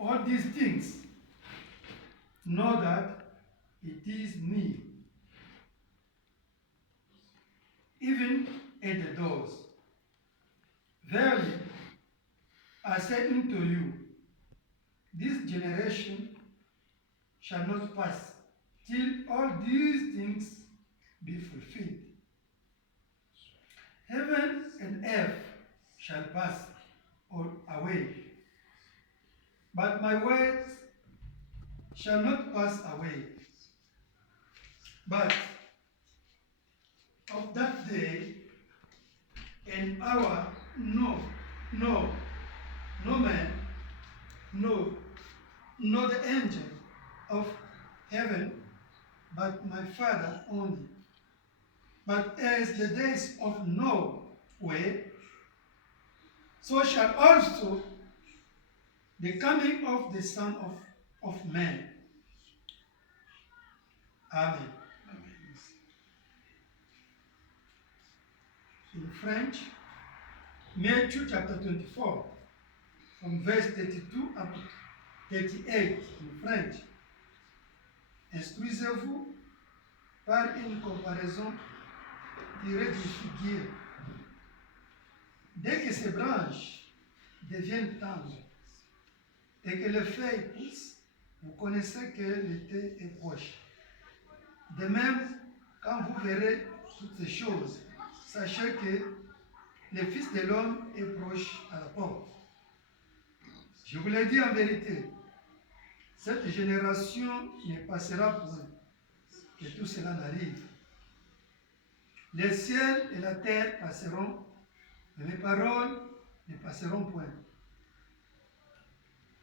all these things, know that it is near, even at the doors. Verily, I say unto you, this generation shall not pass till all these things be fulfilled. Heaven and earth shall pass away, but my words shall not pass away. But of that day and hour, no man, no the angel of heaven, but my Father only. But as the days of Noah were, so shall also the coming of the Son of Man. Amen. In French, Matthew chapter 24, from verse 32 up to 38 in French. Instruisez-vous par une comparaison tirée du figuier. Dès que ces branches deviennent tendres et que les feuilles poussent, vous connaissez que l'été est proche. De même, quand vous verrez toutes ces choses, sachez que le Fils de l'homme est proche à la porte. Je vous l'ai dit en vérité, cette génération ne passera point que tout cela n'arrive. Les ciels et la terre passeront, mais mes paroles ne passeront point.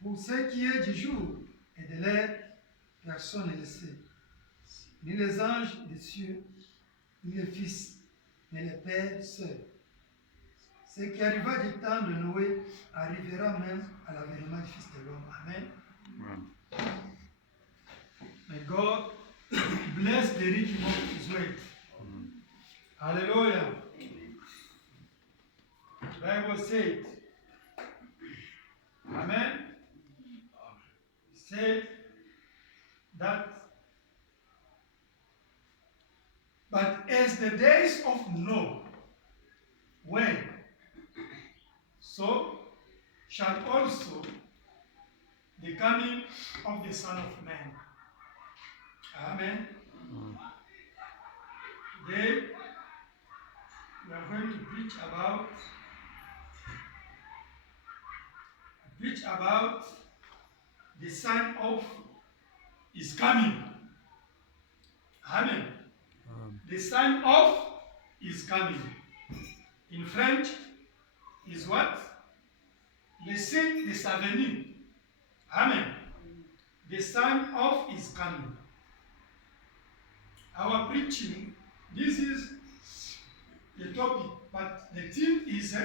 Pour ce qui est du jour et de l'heure, personne ne le sait, ni les anges des cieux, ni les fils, mais le Père seul. Ce qui arriva du temps de Noé arrivera même à l'avènement du Fils de l'homme. Amen. May God bless the reading of His word. Hallelujah. The Bible said, Amen. Said that, but as the days of Noah were, so shall also the coming of the Son of Man. Amen. Today we are going to preach about the sign of His coming. Amen. The sign of His coming. In French is what? Le signe de sa venue. Amen. The sign of His coming. Our preaching, this is the topic, but the theme is,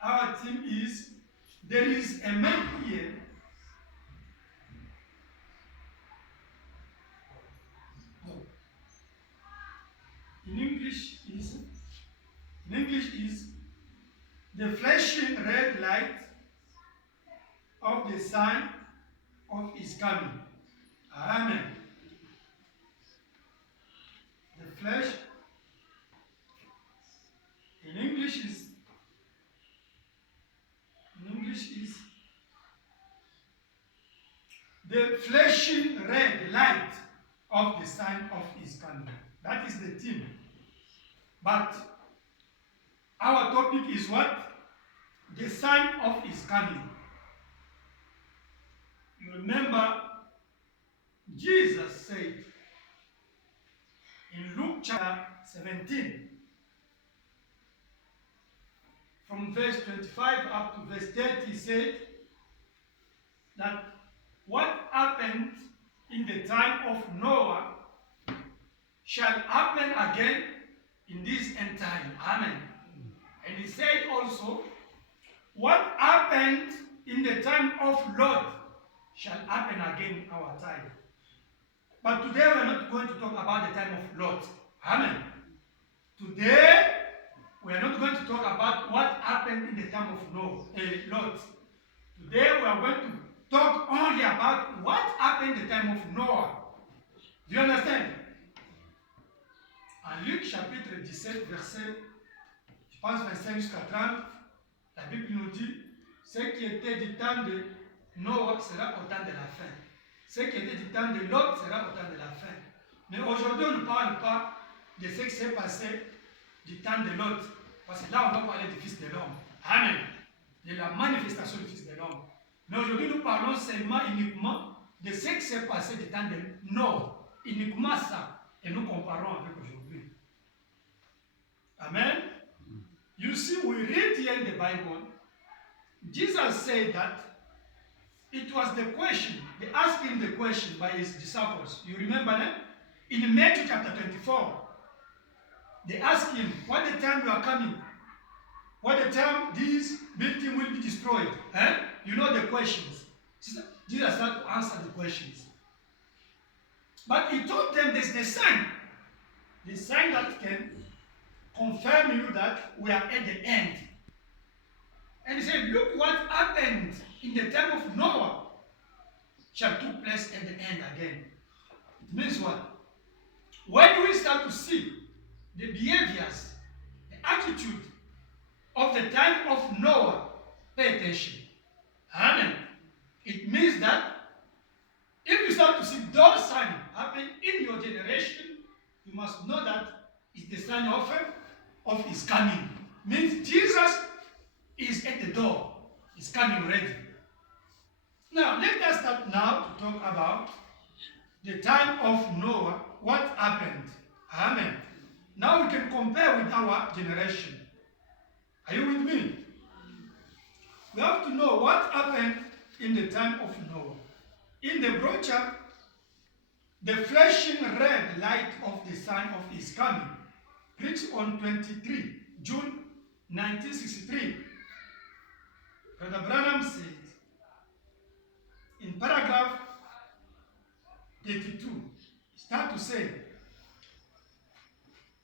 our theme is, there is a man here in English is the flashing red light of the sign of His coming. Amen. The flash in English is the flashing red light of the sign of His coming. That is the theme. But our topic is what? The sign of His coming. You remember, Jesus said in Luke chapter 17, from verse 25 up to verse 30, he said that what happened in the time of Noah shall happen again in this end time. Amen. And he said also, what happened in the time of Lot shall happen again in our time. But today we're not going to talk about the time of Lot. Amen. Today we are not going to talk about what happened in the time of Lot. Today we are going to talk only about what happened in the time of Noah. Do you understand? En Luc chapitre 17, verset, je pense 25 jusqu'à 30, la Bible nous dit, ce qui était du temps de Noah sera au temps de la fin. Ce qui était du temps de Lot sera au temps de la fin. Mais aujourd'hui, on ne parle pas de ce qui s'est passé du temps de Lot. Parce que là, on va parler du Fils de l'homme. Amen. De la manifestation du Fils de l'homme. Mais aujourd'hui, nous parlons seulement, uniquement, de ce qui s'est passé du temps de Noah. Uniquement ça. Et nous comparons avec aujourd'hui. Amen. You see, we read here in the Bible, Jesus said that it was the question, they asked him the question by his disciples. You remember that? In Matthew chapter 24, they asked him, what the time you are coming? What the time this building will be destroyed? Eh? You know the questions. Jesus had to answer the questions. But he told them there's the sign that can confirm you that we are at the end. And he said, look what happened in the time of Noah shall take place at the end again. It means what? When we start to see the behaviors, the attitude of the time of Noah, pay attention. Amen. It means that if you start to see those signs happen in your generation, you must know that it's the sign of his coming. Means Jesus is at the door. He's coming ready. Now, let us start now to talk about the time of Noah, what happened. Amen. Now we can compare with our generation. Are you with me? We have to know what happened in the time of Noah. In the brochure, the flashing red light of the sign of his coming, preached on 23 June 1963. Brother Branham said, in paragraph 32, start to say,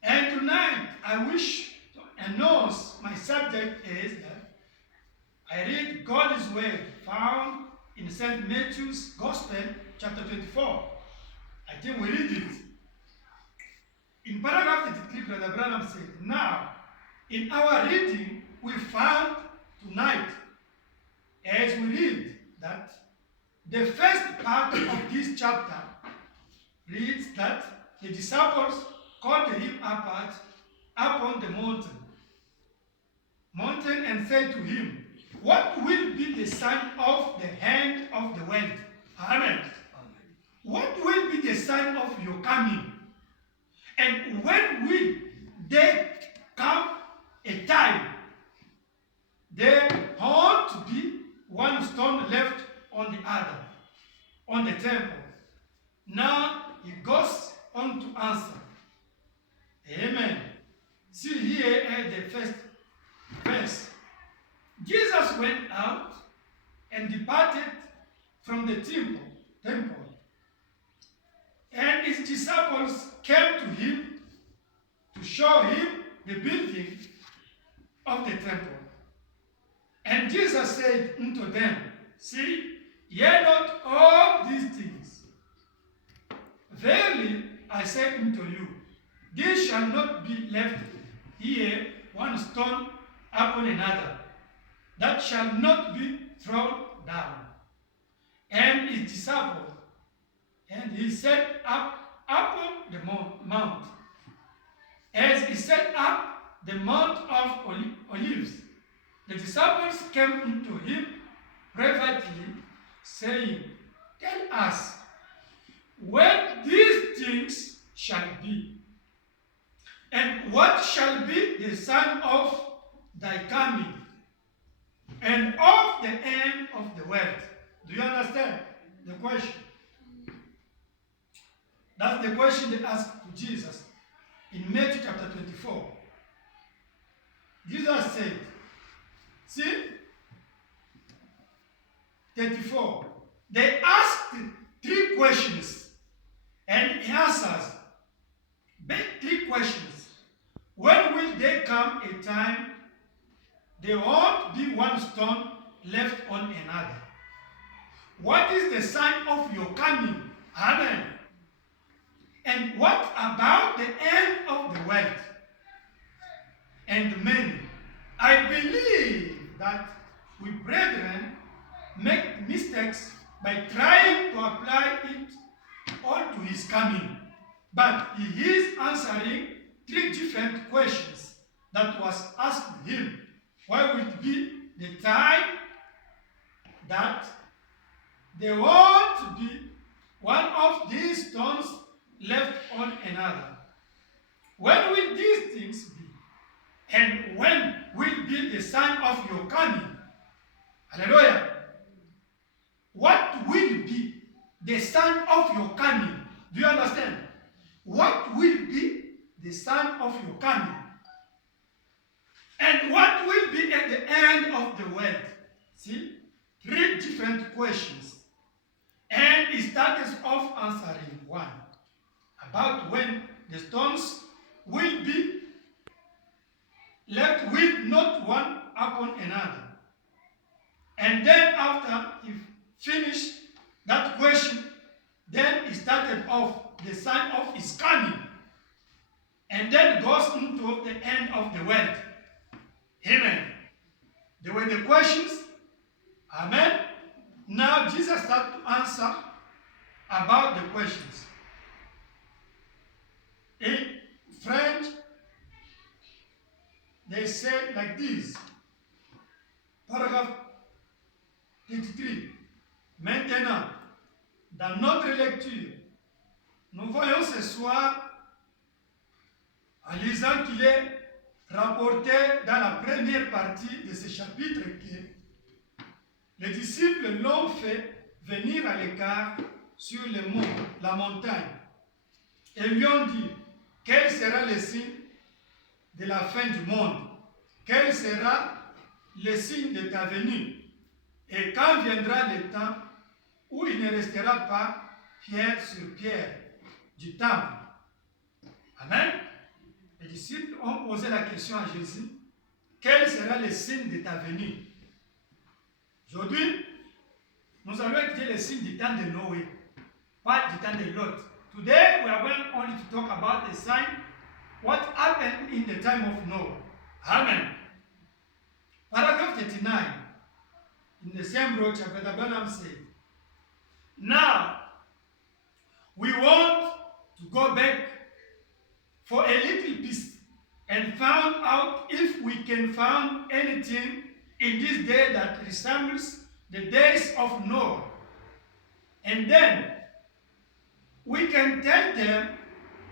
and tonight I wish to announce my subject is that I read God's word found in St. Matthew's Gospel, chapter 24. I think we read it. In paragraph 33, Brother Branham said, now, in our reading, we found tonight, as we read, that the first part of this chapter reads that the disciples called him apart upon the mountain and said to him, what will be the sign of the end of the world? Amen. What will be the sign of your coming? And when will there come a time there ought to be one stone left on the other, on the temple? Now he goes on to answer. Amen. See here at the first verse. Jesus went out and departed from the temple, and his disciples came to him to show him the building of the temple. And Jesus said unto them, see, ye not all these things. Verily I say unto you, there shall not be left here one stone upon another, that shall not be thrown down. And his disciples, and he set up upon the mount. As he set up the Mount of Olives, the disciples came unto him privately, saying, tell us when these things shall be, and what shall be the sign of thy coming, and of the end of the world. Do you understand the question? That's the question they asked to Jesus in Matthew chapter 24. Jesus said, see, 34. They asked 3 questions, and he answers. Big 3 questions. When will there come a time there won't be one stone left on another. What is the sign of your coming? Amen. And what about the end of the world? And men, I believe that we brethren make mistakes by trying to apply it all to his coming. But he is answering 3 different questions that was asked him. Why would it be the time that there won't be one of these stones left on another? When will these things be? And when will be the sign of your coming? Hallelujah. What will be the sign of your coming? Do you understand? What will be the sign of your coming? And what will be at the end of the world? See? 3 different questions. And he started off answering one. About when the stones will be left with not one upon another. And then after he finished that question, then he started off the sign of his coming. And then goes into the end of the world. Amen. They were the questions. Amen. Now Jesus started to answer about the questions. In French, they say like this. Paragraphe 33. Maintenant, dans notre lecture, nous voyons ce soir, en lisant qu'il est rapporté dans la première partie de ce chapitre, que les disciples l'ont fait venir à l'écart sur le mont, la montagne, et lui ont dit, quel sera le signe de la fin du monde? Quel sera le signe de ta venue? Et quand viendra le temps où il ne restera pas pierre sur pierre du temple? Amen. Les disciples ont posé la question à Jésus, quel sera le signe de ta venue? Aujourd'hui, nous allons étudier les signes du temps de Noé, pas du temps de Lot. Today, we are going only to talk about the sign, what happened in the time of Noah. Amen. Paragraph 39, in the same book, Brother Branham said, now, we want to go back for a little piece and found out if we can find anything in this day that resembles the days of Noah. And then we can tell them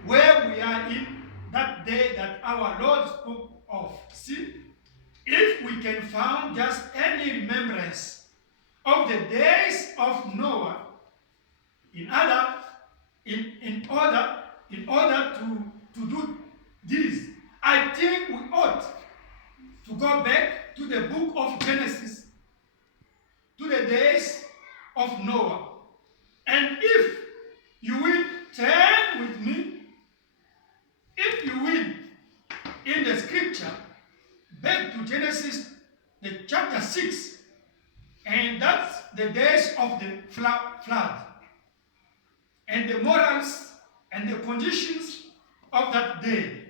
where we are in that day that our Lord spoke of. See, if we can find just any remembrance of the days of Noah, in order to do this, I think we ought to go back to the book of Genesis, to the days of Noah. And if you will turn with me, if you will, in the scripture, back to Genesis, the chapter 6, and that's the days of the flood, and the morals and the conditions of that day.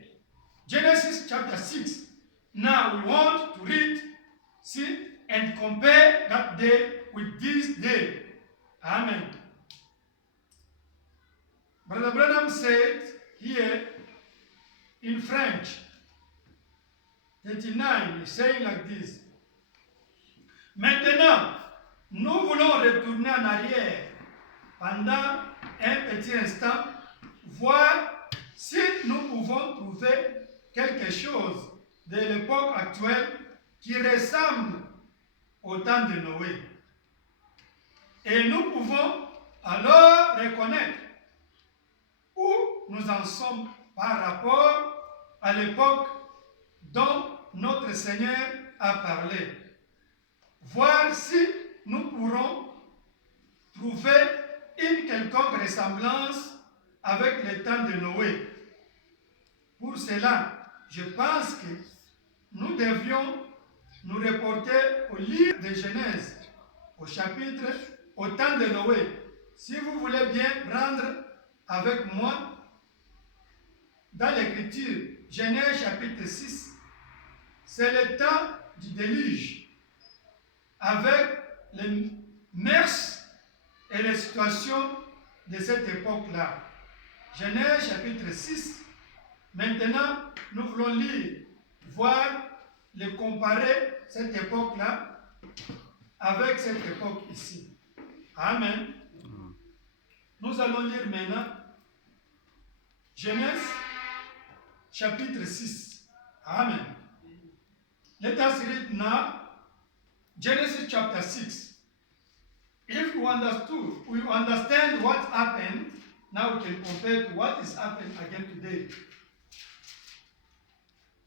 Genesis chapter 6. Now we want to read, see, and compare that day with this day. Amen. Brother Branham said here in French, 39, he's saying like this. Maintenant, nous voulons retourner en arrière pendant un petit instant, voir si nous pouvons trouver quelque chose de l'époque actuelle qui ressemble au temps de Noé. Et nous pouvons alors reconnaître où nous en sommes par rapport à l'époque dont notre Seigneur a parlé. Voir si nous pourrons trouver une quelconque ressemblance avec le temps de Noé. Pour cela, je pense que nous devions nous reporter au livre de Genèse, au chapitre, au temps de Noé. Si vous voulez bien prendre avec moi dans l'Écriture, Genèse chapitre 6, c'est le temps du déluge, avec les mœurs et les situations de cette époque-là. Genèse chapitre 6. Maintenant, nous voulons lire, voir, le comparer cette époque-là avec cette époque ici. Amen. Nous allons lire maintenant Genèse chapitre 6. Amen. Let us read now Genesis chapter 6. If we understand what happened, now we can compare to what is happening again today.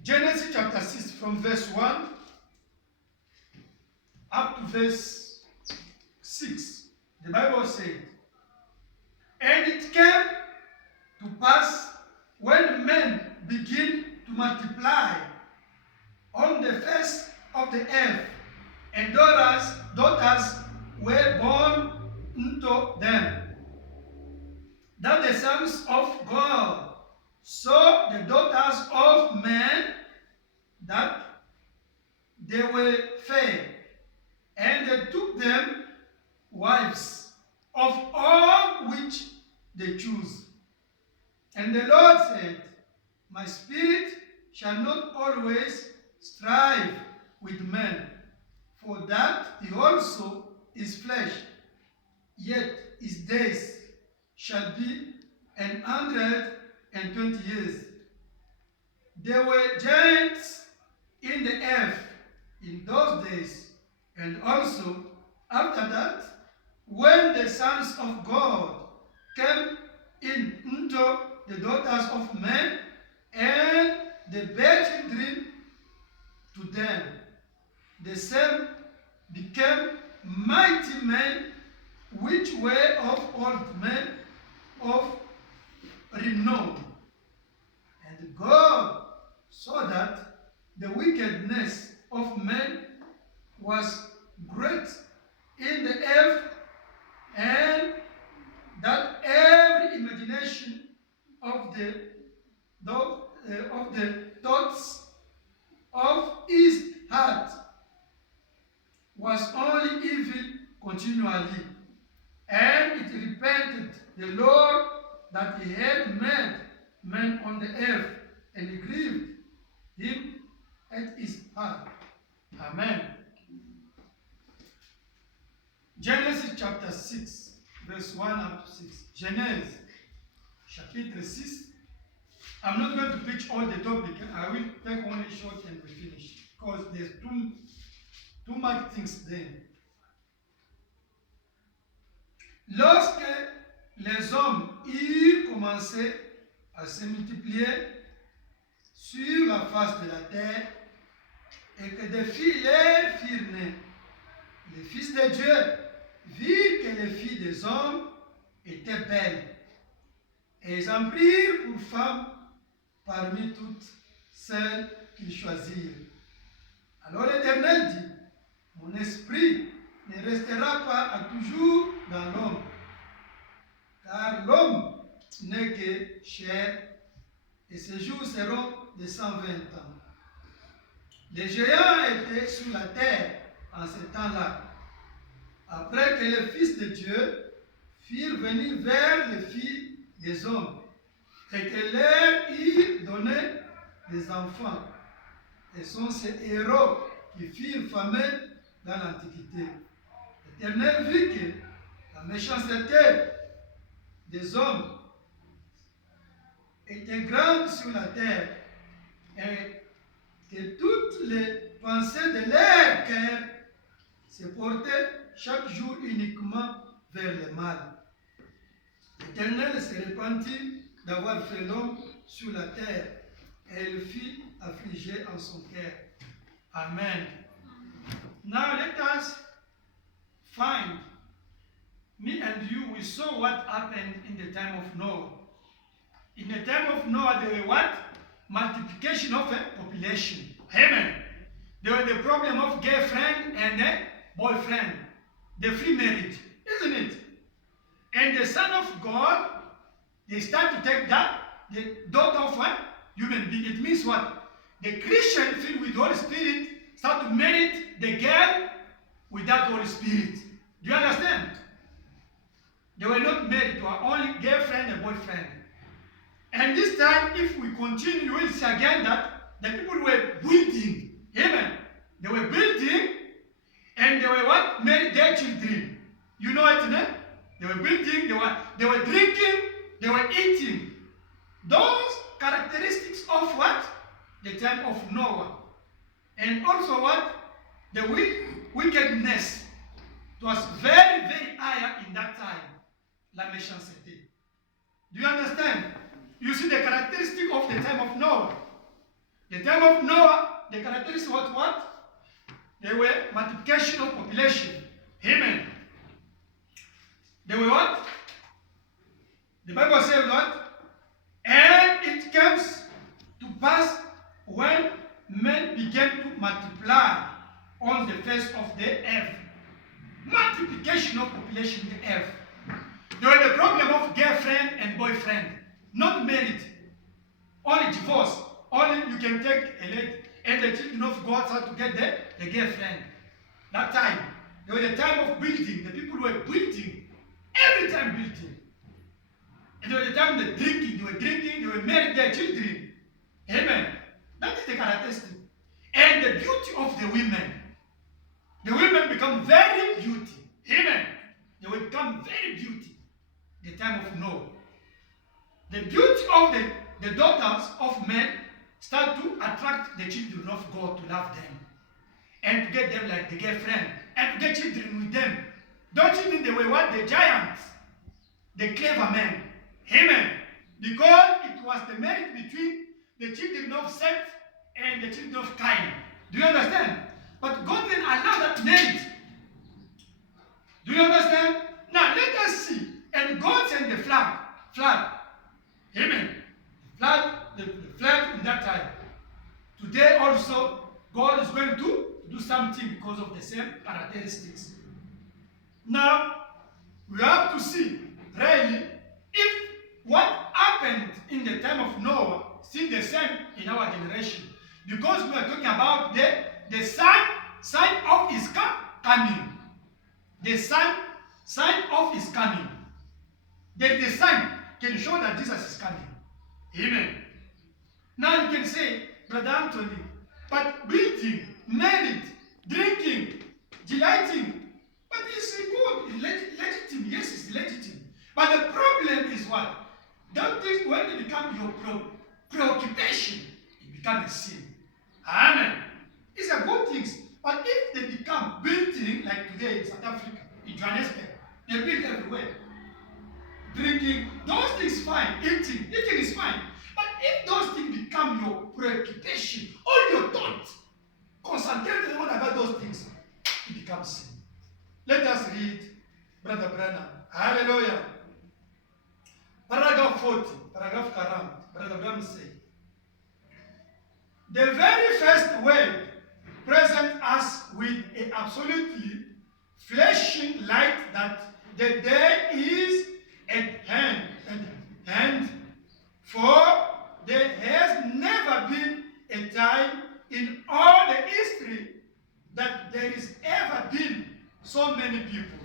Genesis chapter 6 from verse 1 up to verse 6. The Bible said, "And it came to pass when men begin to multiply on the face of the earth, and daughters were born unto them, that the sons of God saw the daughters of men, that they were fair, and they took them wives of all which they choose. And the Lord said, My spirit shall not always strive with men, for that he also is flesh, yet his days shall be 120 years. There were giants in the earth in those days, and also after that, when the sons of God came in unto the daughters of men, and they bare children to them, the same became mighty men, which were of old men of renown. And God saw that the wickedness of men was great in the earth, and that every imagination of the thoughts of his heart was only evil continually. And it repented the Lord that he had made man on the earth, and he grieved him at his heart. Amen. Genesis chapter 6, verse 1 up to 6. Genèse chapitre 6. I'm not going to preach all the topic. I will take only short and we finish, because there's too much things there. Lorsque les hommes eurent commencé à se multiplier sur la face de la terre, et que des filles leur firent nées, les fils de Dieu virent que les filles des hommes étaient belles, et ils en prirent pour femmes parmi toutes celles qu'ils choisirent. Alors l'Éternel dit, mon esprit ne restera pas à toujours dans l'homme, car l'homme n'est que chair, et ses jours seront de 120 ans. Les géants étaient sur la terre en ce temps-là, après que les fils de Dieu firent venir vers les filles des hommes, et que leur eurent donné des enfants. Et sont ces héros qui firent famer dans l'Antiquité. L'Éternel vit que la méchanceté des hommes était grande sur la terre, et que toutes les pensées de leur cœur se portaient chaque jour uniquement vers le mal. L'Éternel se repentit d'avoir fait l'homme sur la terre, et il fit affliger en son cœur. Amen. Now let us find, me and you, we saw what happened in the time of Noah. In the time of Noah, there were what? Multiplication of a population. Amen. There was the problem of girlfriend and boyfriend, the free marriage, isn't it? And the Son of God, they start to take that, the daughter of what? Human being. It means what? The Christian filled with the Holy Spirit start to marry the girl without the Holy Spirit. Do you understand? They were not married, they were only girlfriend and boyfriend. And this time, if we continue, you will see again that the people were building. Amen. They were building and they were what? Married their children. You know it, eh? They were building, they were drinking, they were eating. Those characteristics of what? The time of Noah. And also what? The wickedness. It was very, very high in that time. La méchanceté. Do you understand? You see the characteristic of the time of Noah. The time of Noah, the characteristic was what? They were multiplication of population. Amen. They were what? The Bible says what? And it comes to pass when men began to multiply on the face of the earth. Multiplication of population in the earth. There was the problem of girlfriend and boyfriend. Not married. Only divorce. Only you can take a lady and the children of God start to get the girlfriend. That time. There was a time of building. The people were building. Every time building. And there was a time they were married their children. Amen. That is the characteristic. And the beauty of the women. The women become very beauty. Amen. They will become very beauty. The time of Noah. The beauty of the daughters of men start to attract the children of God to love them. And to get them like the girlfriend. And to get children with them. Those children, they were what? The giants. The clever men. Amen. Because it was the marriage between the children of Seth and the children of Cain. Do you understand? But God didn't allow that marriage. Do you understand? Now let us see. And God sent the flood. Amen. The flood in that time. Today also, God is going to do something because of the same characteristics. Now, we have to see, really, if what happened in the time of Noah still the same in our generation. Because we are talking about the sign of his coming. The sign of his coming. The sign can show that Jesus is coming. Amen. Now you can say, Brother Anthony, but building, married, drinking, delighting, but it's good, legitimate. Yes, it's legitimate. But the problem is what? Don't think when they become your preoccupation, it becomes a sin. Amen. It's a good thing. But if they become building, like today in South Africa, in Johannesburg, they build everywhere. Drinking, those things fine. Eating is fine. But if those things become your preoccupation, all your thoughts, concentrated on about those things, it becomes sin. Let us read Brother Branham. Hallelujah. Paragraph 40, paragraph 40, Brother Branham says, the very first word presents us with an absolutely flashing light that the day is at hand, for there has never been a time in all the history that there has ever been so many people,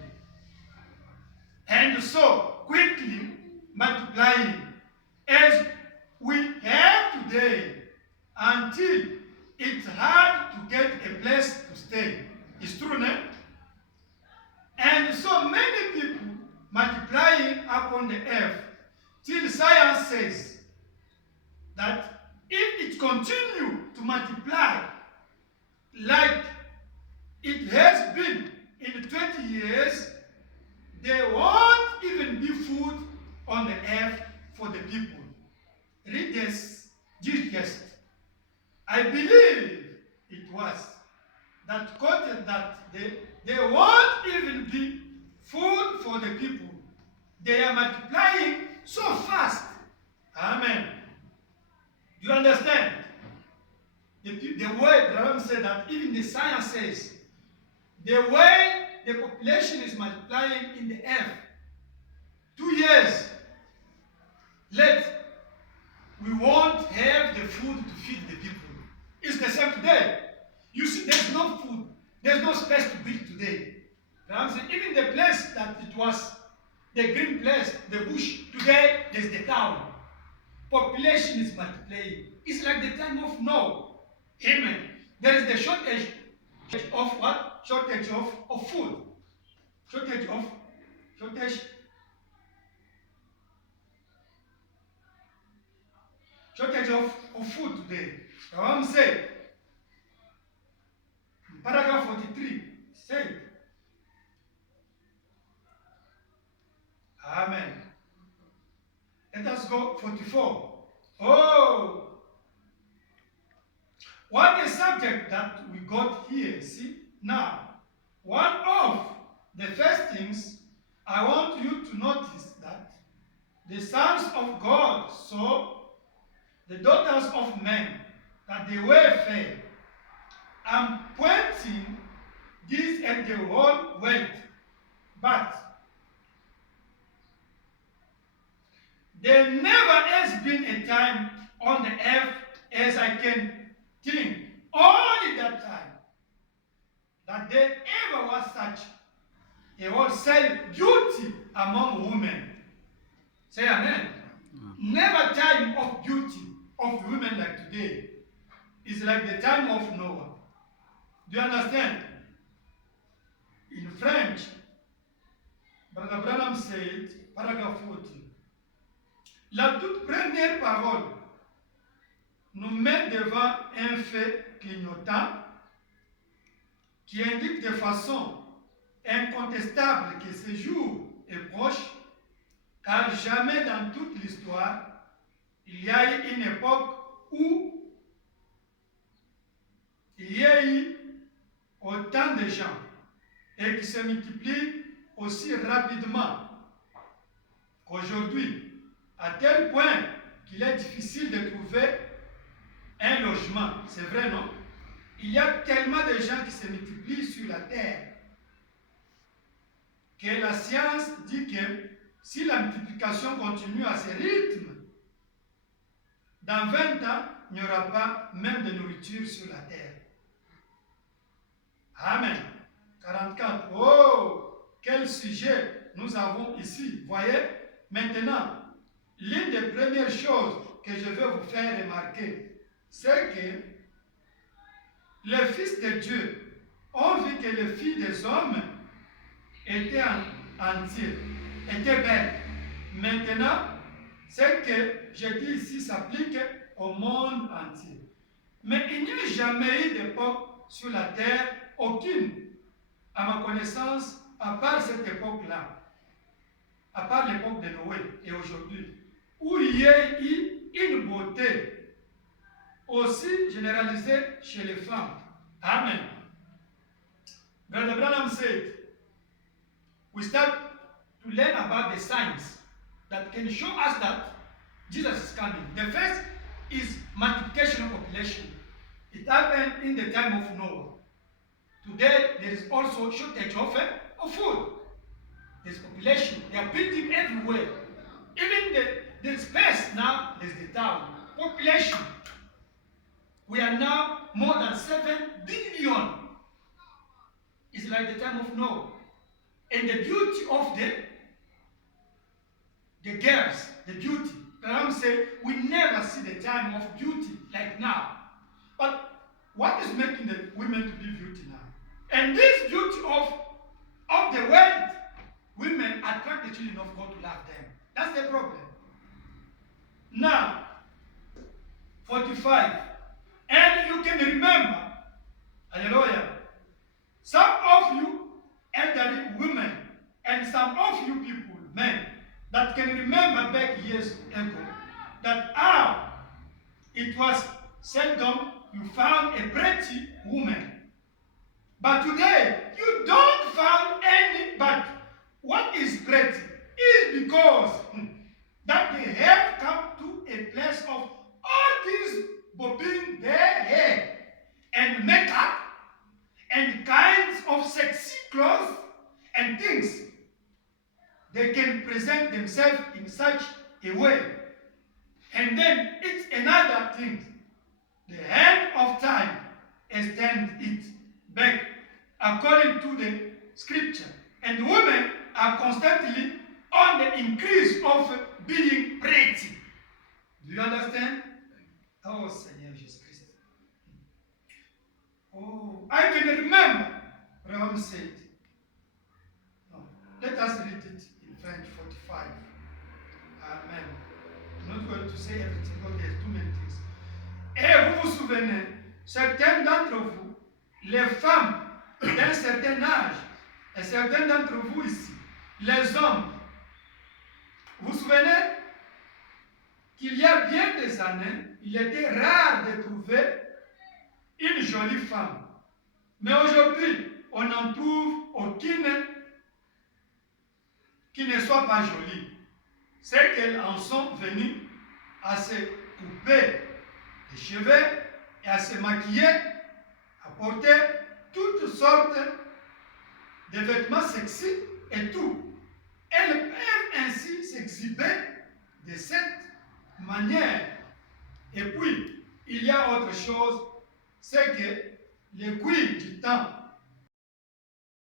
and so quickly multiplying as we have today, until it's hard to get a place to stay. It's true, no? And so many people multiplying upon the earth, till science says that if it continues to multiply like it has been in 20 years, there won't even be food on the earth for the people. Read this, just. I believe it was that quoted that there won't even be food for the people. They are multiplying so fast. Amen. You understand? the way Branham said that even the science says, the way the population is multiplying in the earth, 2 years later, we won't have the food to feed the people. It's the same today. You see, there's no food, there's no space to build today. Branham said, even the place that it was the green place, the bush, today there's the town. Population is multiplying. It's like the time of Noah. Amen. There is the shortage of what? Shortage of food. Shortage of food today. Ram said, in paragraph 43, said, Amen. Let us go 44. Oh, what a subject that we got here. See, now, one of the first things I want you to notice that the sons of God saw the daughters of men, that they were fair. I'm pointing this at the whole world, but there never has been a time on the earth, as I can think, only that time, that there ever was such a wholesale beauty among women. Say amen. Never time of beauty of women like today. It's like the time of Noah. Do you understand? In French, Brother Branham said, paragraph 40, la toute première parole nous met devant un fait clignotant qui indique de façon incontestable que ce jour est proche, car jamais dans toute l'histoire il y a eu une époque où il y a eu autant de gens et qui se multiplient aussi rapidement qu'aujourd'hui, à tel point qu'il est difficile de trouver un logement. C'est vrai, non? Il y a tellement de gens qui se multiplient sur la terre que la science dit que si la multiplication continue à ce rythme, dans 20 ans, il n'y aura pas même de nourriture sur la terre. Amen. 44. Oh, quel sujet nous avons ici. Voyez, maintenant, l'une des premières choses que je veux vous faire remarquer, c'est que les fils de Dieu ont vu que les filles des hommes étaient entières, étaient belles. Maintenant, ce que je dis ici s'applique au monde entier. Mais il n'y a jamais eu d'époque sur la terre, aucune, à ma connaissance, à part cette époque-là, à part l'époque de Noé et aujourd'hui, où il y a eu une beauté aussi généralisée chez les femmes. Amen. Brother Branham said, we start to learn about the signs that can show us that Jesus is coming. The first is multiplication of population. It happened in the time of Noah. Today, there is also shortage of food. There's population. They are building everywhere. Even the space now, there's the town. Population. We are now more than 7 billion. It's like the time of Noah. And the beauty of the girls, the beauty. Branham said, we never see the time of beauty like now. But what is making the women to be beauty now? And this beauty of the world, women attract the children of God to love them. That's the problem. Now, 45. And you can remember, hallelujah, some of you elderly women and some of you people, men, that can remember back years ago that how it was seldom you found a pretty woman. But today, you don't find any, but what is pretty is because that they have come to a place of all these bobbing their hair. and makeup and kinds of sexy clothes and things. They can present themselves in such a way. And then it's another thing. The hand of time extends it back according to the scripture. And women are constantly on the increase of being pretty. Do you understand? Oh, Seigneur Jésus-Christ. Oh, I can remember Ram said. No, let us read it in French 45. Amen. I'm not going to say everything, but there's too many things. Et vous vous souvenez, certains d'entre vous, les femmes d'un certain âge, et certains d'entre vous ici, les hommes, vous vous souvenez qu'il y a bien des années, il était rare de trouver une jolie femme. Mais aujourd'hui, on n'en trouve aucune qui ne soit pas jolie. C'est qu'elles en sont venues à se couper les cheveux et à se maquiller, à porter toutes sortes de vêtements sexy et tout. Elles peuvent ainsi s'exhiber de cette manière. Et puis, il y a autre chose, c'est que le cuir du temps